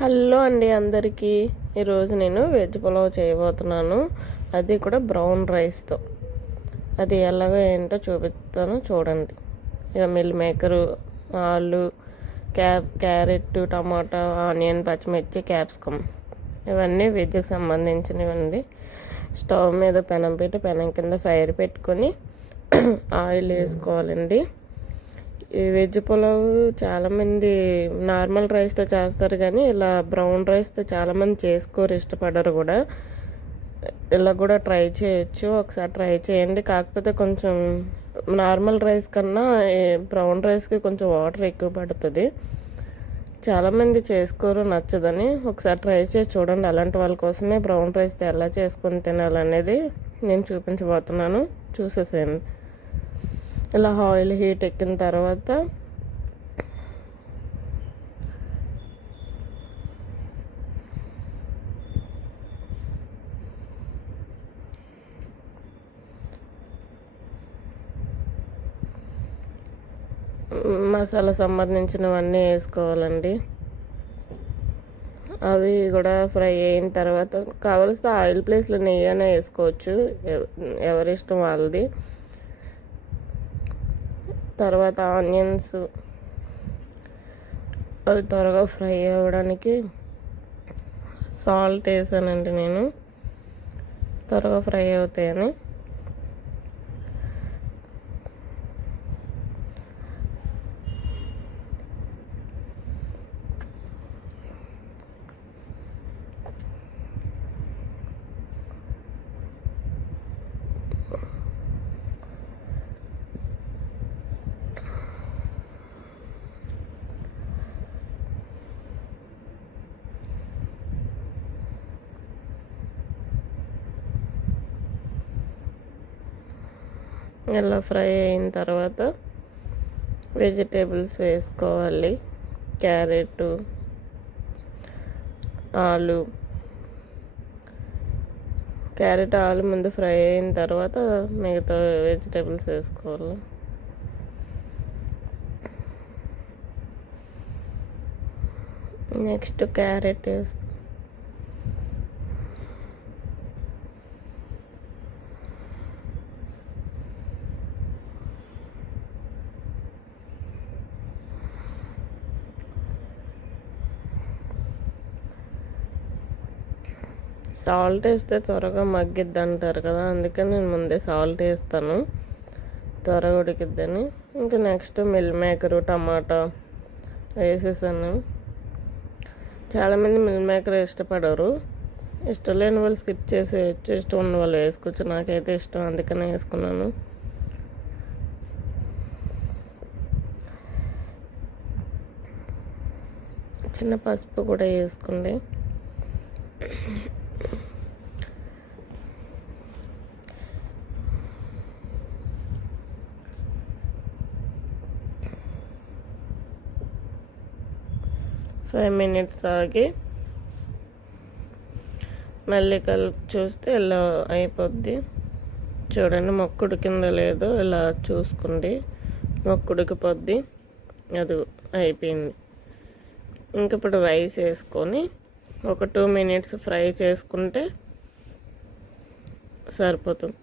Hello అండి అందరికీ. ఈరోజు నేను వెజ్ పులావ్ చేయబోతున్నాను, అది కూడా బ్రౌన్ రైస్తో. అది ఎలాగో ఏంటో చూపిస్తాను చూడండి. ఇక మిల్ మేకరు, ఆలు, క్యారెట్, టమాటా, ఆనియన్, పచ్చిమిర్చి, క్యాప్సికమ్ ఇవన్నీ వెజ్కి సంబంధించినవండి. స్టవ్ మీద పెనం పెట్టి పెనం కింద ఫైర్ పెట్టుకొని ఆయిల్ వేసుకోవాలండి. ఈ వెజ్ పులావ్ చాలామంది నార్మల్ రైస్తో చేస్తారు, కానీ ఇలా బ్రౌన్ రైస్తో చాలామంది చేసుకోరు, ఇష్టపడరు కూడా. ఇలా కూడా ట్రై చేయొచ్చు, ఒకసారి ట్రై చేయండి. కాకపోతే కొంచెం నార్మల్ రైస్ కన్నా బ్రౌన్ రైస్కి కొంచెం వాటర్ ఎక్కువ పడుతుంది. చాలామంది చేసుకోరు, నచ్చదని. ఒకసారి ట్రై చేసి చూడండి. అలాంటి వాళ్ళ కోసమే బ్రౌన్ రైస్తో ఎలా చేసుకొని తినాలనేది నేను చూపించబోతున్నాను, చూసేసేయండి. ఇలా ఆయిల్ హీట్ ఎక్కిన తర్వాత మసాలా సంబంధించినవన్నీ వేసుకోవాలండి. అవి కూడా ఫ్రై అయిన తర్వాత కావలిస్తే ఆయిల్ ప్లేస్లో నెయ్యి అయినా వేసుకోవచ్చు, ఎవరిష్టం వాళ్ళది. తర్వాత ఆనియన్స్ అవి త్వరగా ఫ్రై అవ్వడానికి సాల్ట్ వేసానండి నేను, త్వరగా ఫ్రై అవుతాయని. ఇలా ఫ్రై అయిన తర్వాత వెజిటేబుల్స్ వేసుకోవాలి. క్యారెట్, ఆలు. క్యారెట్, ఆలు ముందు ఫ్రై అయిన తర్వాత మిగతా వెజిటేబుల్స్ వేసుకోవాలి. నెక్స్ట్ క్యారెట్ వేస్తాం. సాల్ట్ వేస్తే త్వరగా మగ్గిద్ది అంటారు కదా, అందుకని నేను ముందే సాల్ట్ వేస్తాను, త్వరగా ఉడికిద్దని. ఇంకా నెక్స్ట్ మిల్ మేకరు, టమాటా వేసేసాను. చాలామంది మిల్ మేకర్ ఇష్టపడరు, ఇష్టం లేని వాళ్ళు స్కిప్ చేసేయచ్చు, ఇష్టం ఉన్న వాళ్ళు వేసుకోవచ్చు. నాకైతే ఇష్టం, అందుకనే వేసుకున్నాను. చిన్న పసుపు కూడా వేసుకోండి. ఫైవ్ మినిట్స్ ఆగి మళ్ళీ కలిపి చూస్తే ఇలా అయిపోద్ది. చూడండి, మొక్కుడు కింద లేదో ఇలా చూసుకోండి, మొక్కుడికి పొద్ది. అది అయిపోయింది. ఇంక ఇప్పుడు రైస్ వేసుకొని ఒక 2 minutes ఫ్రై చేసుకుంటే సరిపోతుంది.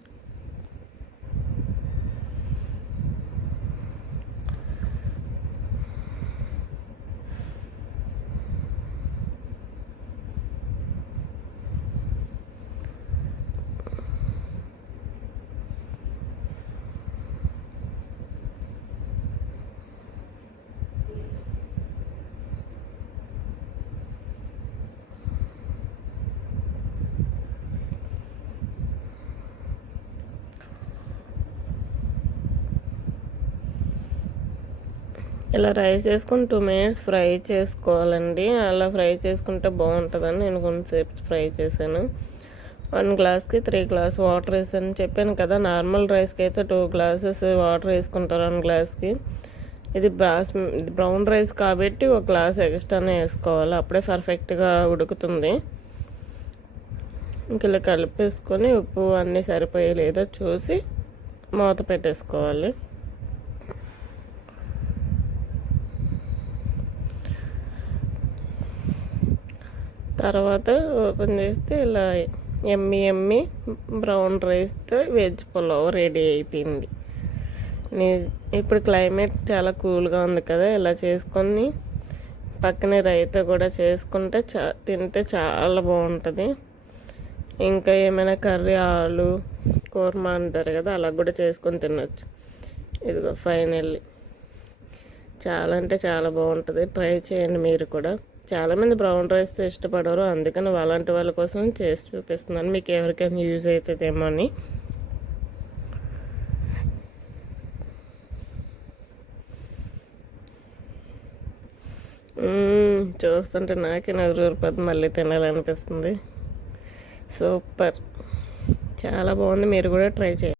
ఇలా రైస్ వేసుకొని 2 minutes ఫ్రై చేసుకోవాలండి. అలా ఫ్రై చేసుకుంటే బాగుంటుందని నేను కొంచెంసేపు ఫ్రై చేశాను. 1 glassకి 3 glasses వాటర్ వేసాను చెప్పాను కదా. నార్మల్ రైస్కి అయితే 2 glasses వాటర్ వేసుకుంటారు 1 glassకి. ఇది బ్రౌన్ రైస్ కాబట్టి 1 glass ఎక్స్ట్రానే వేసుకోవాలి, అప్పుడే పర్ఫెక్ట్గా ఉడుకుతుంది. ఇంక ఇలా కలిపేసుకొని ఉప్పు అన్నీ సరిపోయలేదో చూసి మూత పెట్టేసుకోవాలి. తర్వాత ఓపెన్ చేస్తే ఇలా ఎమ్మి ఎమ్మి బ్రౌన్ రైస్తో వెజ్ పులావ్ రెడీ అయిపోయింది. ఇప్పుడు క్లైమేట్ చాలా కూల్గా ఉంది కదా, ఇలా చేసుకొని పక్కనే రైతా కూడా చేసుకుంటే తింటే చాలా బాగుంటుంది. ఇంకా ఏమైనా కర్రీ, ఆలు కూర్మా అంటారు కదా, అలా కూడా చేసుకొని తినొచ్చు. ఇదిగో ఫైనల్లీ చాలా అంటే చాలా బాగుంటుంది. ట్రై చేయండి మీరు కూడా. చాలామంది బ్రౌన్ రైస్తో ఇష్టపడరు, అందుకని అలాంటి వాళ్ళ కోసం చేసి చూపిస్తున్నాను, మీకు ఎవరికైనా యూజ్ అవుతుందేమో అని. చూస్తుంటే నాకే నవ్వురూరిపోతుంది, మళ్ళీ తినాలనిపిస్తుంది. సూపర్, చాలా బాగుంది. మీరు కూడా ట్రై చేయండి.